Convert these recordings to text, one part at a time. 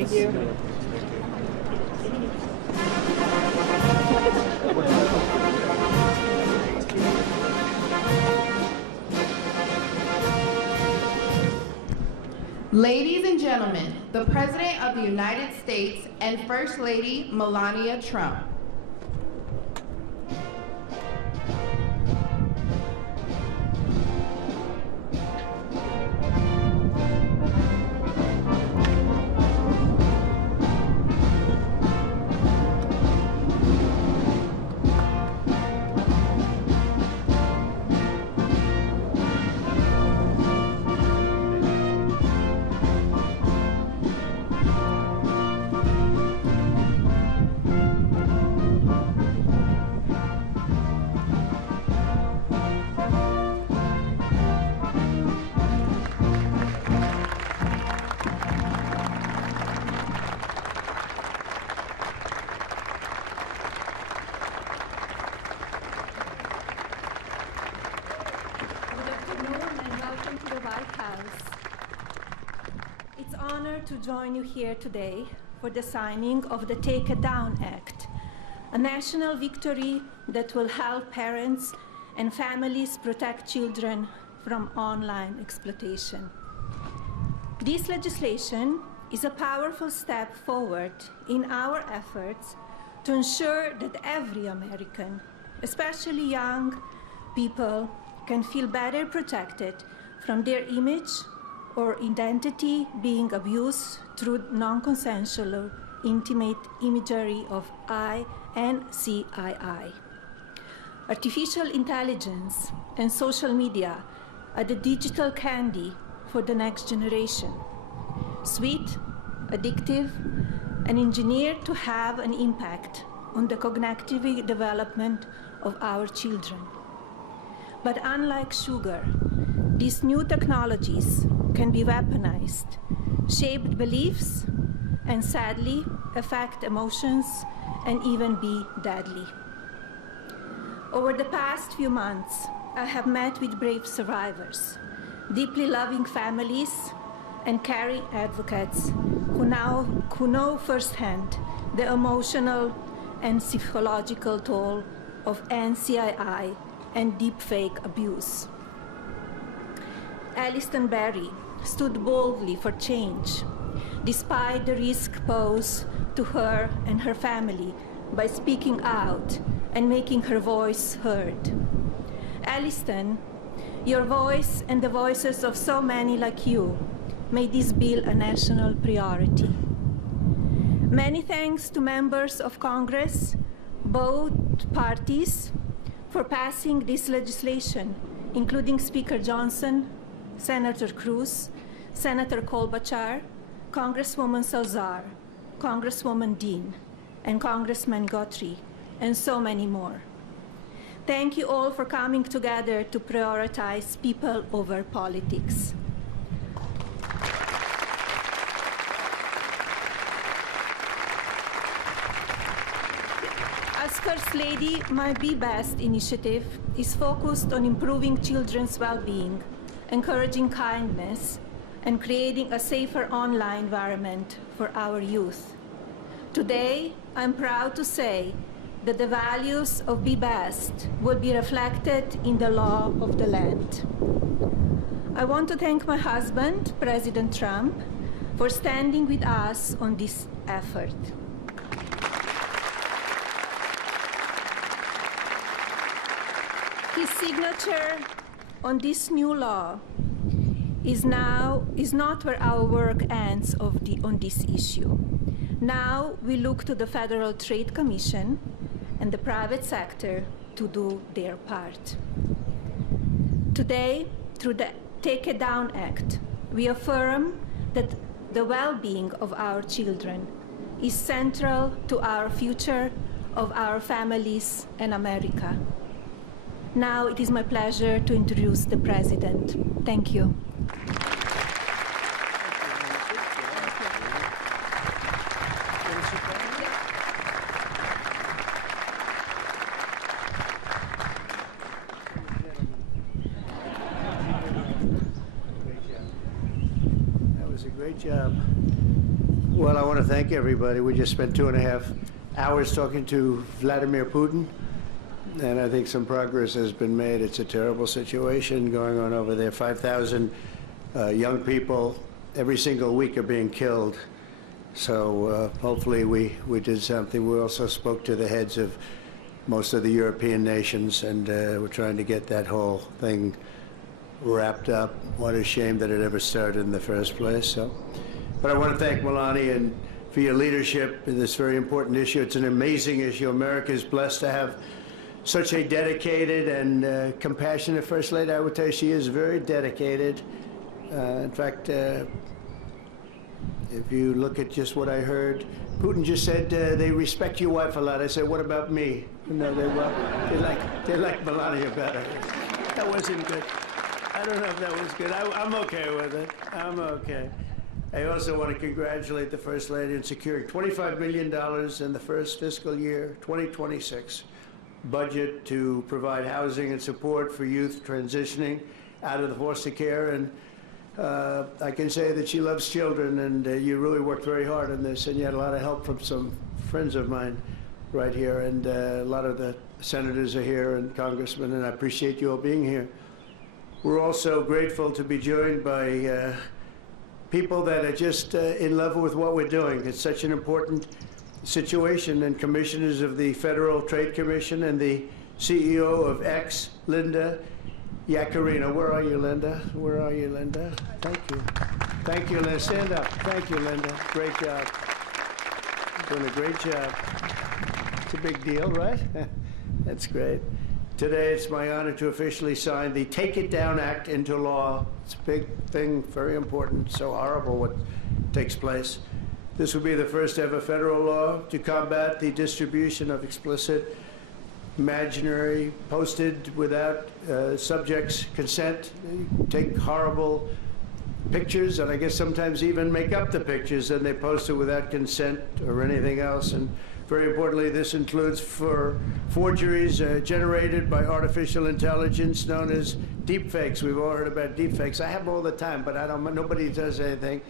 Thank you. Ladies and gentlemen, the President of the United States and First Lady Melania Trump. To join you here today for the signing of the Take It Down Act, a national victory that will help parents and families protect children from online exploitation. This legislation is a powerful step forward in our efforts to ensure that every American, especially young people, can feel better protected from their image or identity being abused through non-consensual or intimate imagery of I and CII. Artificial intelligence and social media are the digital candy for the next generation. Sweet, addictive, and engineered to have an impact on the cognitive development of our children. But unlike sugar, these new technologies can be weaponized, shape beliefs, and sadly affect emotions and even be deadly. Over the past few months, I have met with brave survivors, deeply loving families, and caring advocates who know firsthand the emotional and psychological toll of NCII and deepfake abuse. Alliston Berry stood boldly for change, despite the risk posed to her and her family by speaking out and making her voice heard. Alliston, your voice and the voices of so many like you made this bill a national priority. Many thanks to members of Congress, both parties, for passing this legislation, including Speaker Johnson, Senator Cruz, Senator Klobuchar, Congresswoman Salazar, Congresswoman Dean, and Congressman Guthrie, and so many more. Thank you all for coming together to prioritize people over politics. As First Lady, my Be Best initiative is focused on improving children's well-being, encouraging kindness, and creating a safer online environment for our youth. Today, I'm proud to say that the values of Be Best will be reflected in the law of the land. I want to thank my husband, President Trump, for standing with us on this effort. His signature on this new law is not where our work ends on this issue. Now we look to the Federal Trade Commission and the private sector to do their part. Today, through the Take It Down Act, we affirm that the well-being of our children is central to our future of our families and America. Now it is my pleasure to introduce the President. Thank you. That was a great job. Well, I want to thank everybody. We just spent 2.5 hours talking to Vladimir Putin, and I think some progress has been made. It's a terrible situation going on over there. 5,000 young people every single week are being killed. So hopefully we did something. We also spoke to the heads of most of the European nations, and we're trying to get that whole thing wrapped up. What a shame that it ever started in the first place. So, but I want to thank Melania and for your leadership in this very important issue. It's an amazing issue. America is blessed to have such a dedicated and compassionate First Lady. I would tell you she is very dedicated. In fact, if you look at just what I heard, Putin just said they respect your wife a lot. I said, what about me? No, they like Melania better. That wasn't good. I don't know if that was good. I'm okay with it. I'm okay. I also want to congratulate the First Lady in securing $25 million in the first fiscal year, 2026, budget to provide housing and support for youth transitioning out of the foster care. And I can say that she loves children, and you really worked very hard on this, and you had a lot of help from some friends of mine right here, and a lot of the senators are here and congressmen, and I appreciate you all being here. We're also grateful to be joined by people that are just in love with what we're doing. It's such an important situation, and commissioners of the Federal Trade Commission and the CEO of X, Linda Yaccarino. Where are you, Linda? Where are you, Linda? Thank you. Thank you, Linda. Stand up. Thank you, Linda. Great job. Doing a great job. It's a big deal, right? That's great. Today, it's my honor to officially sign the Take It Down Act into law. It's a big thing, very important, so horrible what takes place. This will be the first ever federal law to combat the distribution of explicit, imaginary, posted without subjects' consent. They take horrible pictures, and I guess sometimes even make up the pictures, and they post it without consent or anything else. And very importantly, this includes for forgeries generated by artificial intelligence known as deepfakes. We've all heard about deepfakes. I have them all the time, but nobody does anything.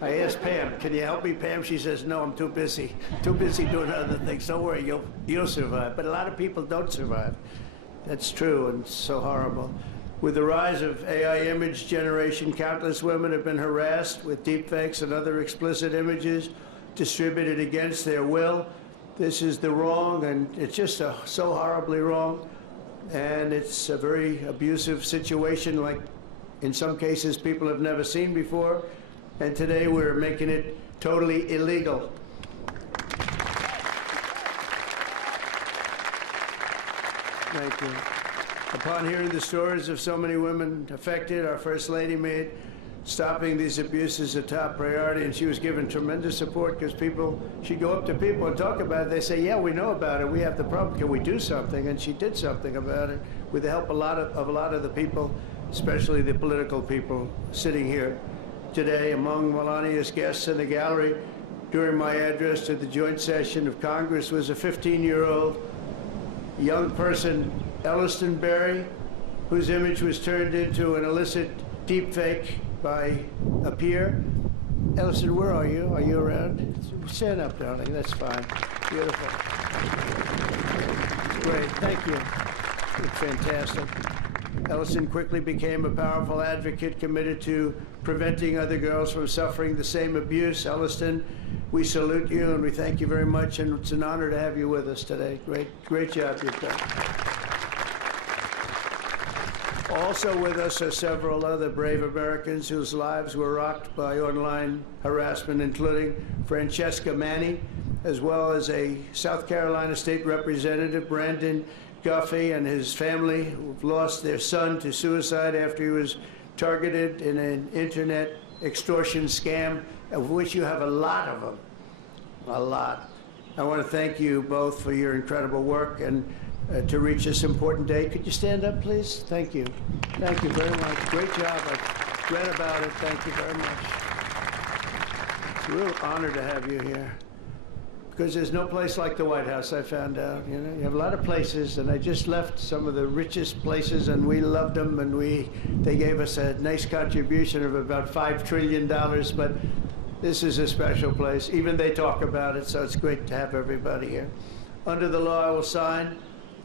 I asked Pam, can you help me, Pam? She says, no, I'm too busy. Too busy doing other things. Don't worry, you'll survive. But a lot of people don't survive. That's true, and so horrible. With the rise of AI image generation, countless women have been harassed with deepfakes and other explicit images distributed against their will. This is the wrong, and it's just so horribly wrong. And it's a very abusive situation, like in some cases people have never seen before. And today we're making it totally illegal. Thank you. Upon hearing the stories of so many women affected, our First Lady made stopping these abuses a top priority, and she was given tremendous support because she'd go up to people and talk about it. They say, yeah, we know about it. We have the problem. Can we do something? And she did something about it with the help of a lot of the people, especially the political people sitting here today. Among Melania's guests in the gallery during my address to the joint session of Congress was a 15-year-old young person, Elliston Berry, whose image was turned into an illicit deepfake by a peer. Elliston, where are you? Are you around? Stand up, darling. That's fine. Beautiful. Great. Thank you. It's fantastic. Elliston quickly became a powerful advocate committed to preventing other girls from suffering the same abuse. Elliston, we salute you and we thank you very much, and it's an honor to have you with us today. Great job you've done. Also with us are several other brave Americans whose lives were rocked by online harassment, including Francesca Manny, as well as a South Carolina State Representative, Brandon Guffey, and his family, who've lost their son to suicide after he was targeted in an internet extortion scam, of which you have a lot of them. A lot. I want to thank you both for your incredible work and to reach this important day. Could you stand up, please? Thank you. Thank you very much. Great job. I read about it. Thank you very much. It's a real honor to have you here, because there's no place like the White House, I found out. You know, you have a lot of places, and I just left some of the richest places, and we loved them, and they gave us a nice contribution of about $5 trillion, but This is a special place. Even they talk about it, so it's great to have everybody here. Under the law, I will sign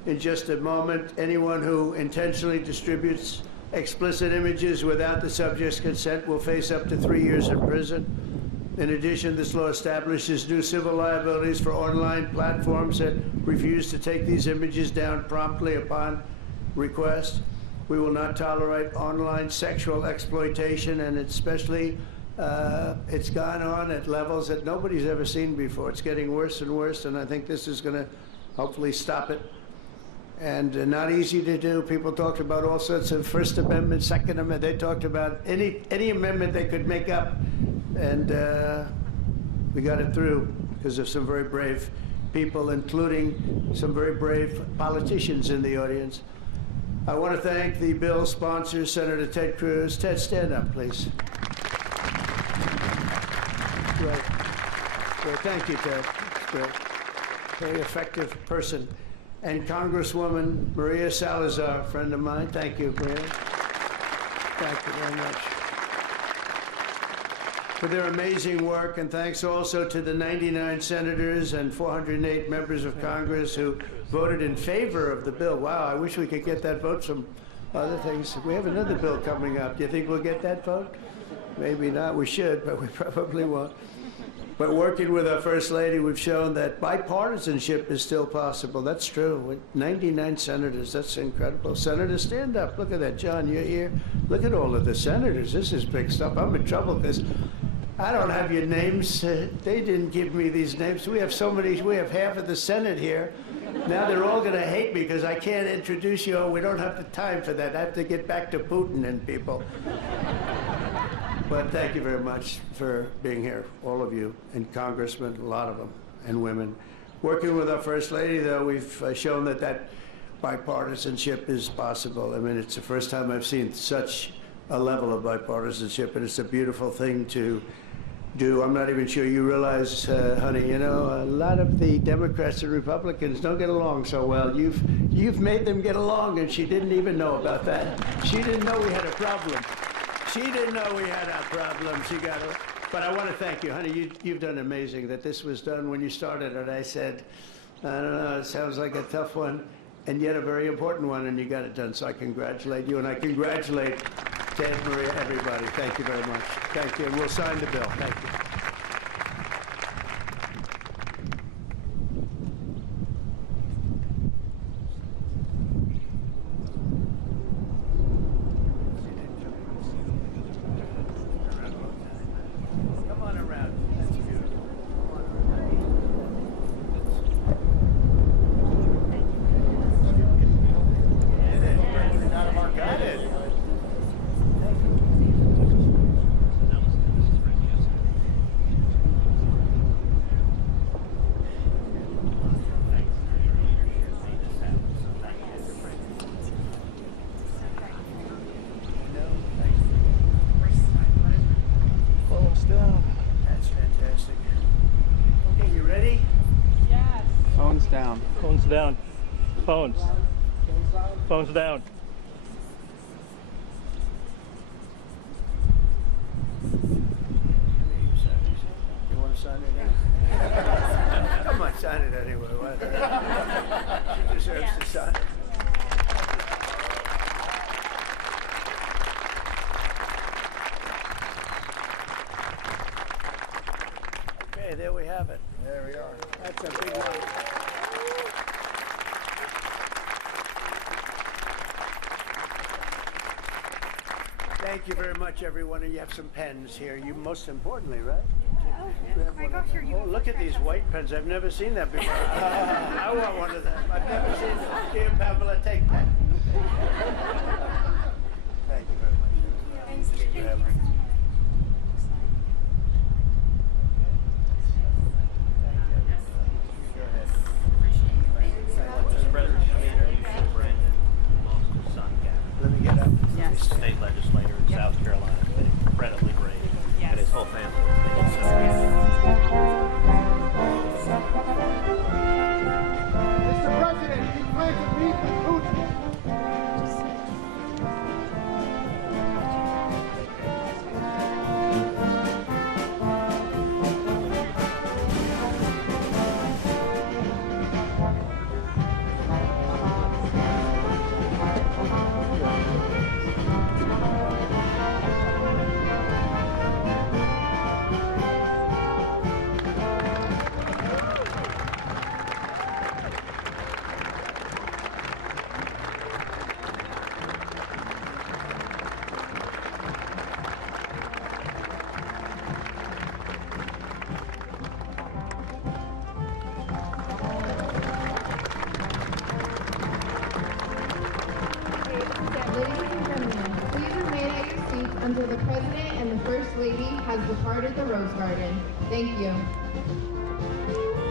in just a moment. Anyone who intentionally distributes explicit images without the subject's consent will face up to 3 years in prison. In addition, this law establishes new civil liabilities for online platforms that refuse to take these images down promptly upon request. We will not tolerate online sexual exploitation, and especially it's gone on at levels that nobody's ever seen before. It's getting worse and worse, and I think this is going to hopefully stop it. And not easy to do. People talked about all sorts of First Amendment, Second Amendment. They talked about any amendment they could make up, and we got it through because of some very brave people, including some very brave politicians in the audience. I want to thank the bill sponsors, Senator Ted Cruz. Ted, stand up, please. Great. Great. Thank you, Ted. That's great. Very effective person. And Congresswoman Maria Salazar, a friend of mine. Thank you, Maria. Thank you very much for their amazing work. And thanks also to the 99 senators and 408 members of Congress who voted in favor of the bill. Wow, I wish we could get that vote from other things. We have another bill coming up. Do you think we'll get that vote? Maybe not. We should, but we probably won't. But working with our First Lady, we've shown that bipartisanship is still possible. That's true. With 99 senators, that's incredible. Senators, stand up. Look at that. John, you're here. Look at all of the senators. This is big stuff. I'm in trouble because I don't have your names. They didn't give me these names. We have so many. We have half of the Senate here. Now they're all going to hate me because I can't introduce you. We don't have the time for that. I have to get back to Putin and people. But thank you very much for being here, all of you, and congressmen, a lot of them, and women. Working with our First Lady, though, we've shown that bipartisanship is possible. I mean, it's the first time I've seen such a level of bipartisanship, and it's a beautiful thing to do. I'm not even sure you realize, honey, you know, a lot of the Democrats and Republicans don't get along so well. You've made them get along, and she didn't even know about that. She didn't know we had a problem. She didn't know we had a problem. She got it. But I want to thank you, honey. You've done amazing. That this was done when you started it. I said, I don't know, it sounds like a tough one, and yet a very important one, and you got it done. So I congratulate you, and I congratulate Ted, Maria, everybody. Thank you very much. Thank you. And we'll sign the bill. Thank you. Down. Phones down. Phones. Phones down. You want to sign it? Come on, sign it anyway. She deserves to sign it. Okay, there we have it. There we are. That's a big one. Thank you very much, everyone. And you have some pens here. You most importantly, right? Oh my gosh, oh, look at these white pens. I've never seen that before. I want one of them. I've never seen them. Dear Pamela, take that. Thank you very much. Thank you. Let me get up. Yes. State legislator in South Carolina, been incredibly brave, and his whole family. Mr. President, we plan to meet with Putin. President and the First Lady has departed the Rose Garden. Thank you.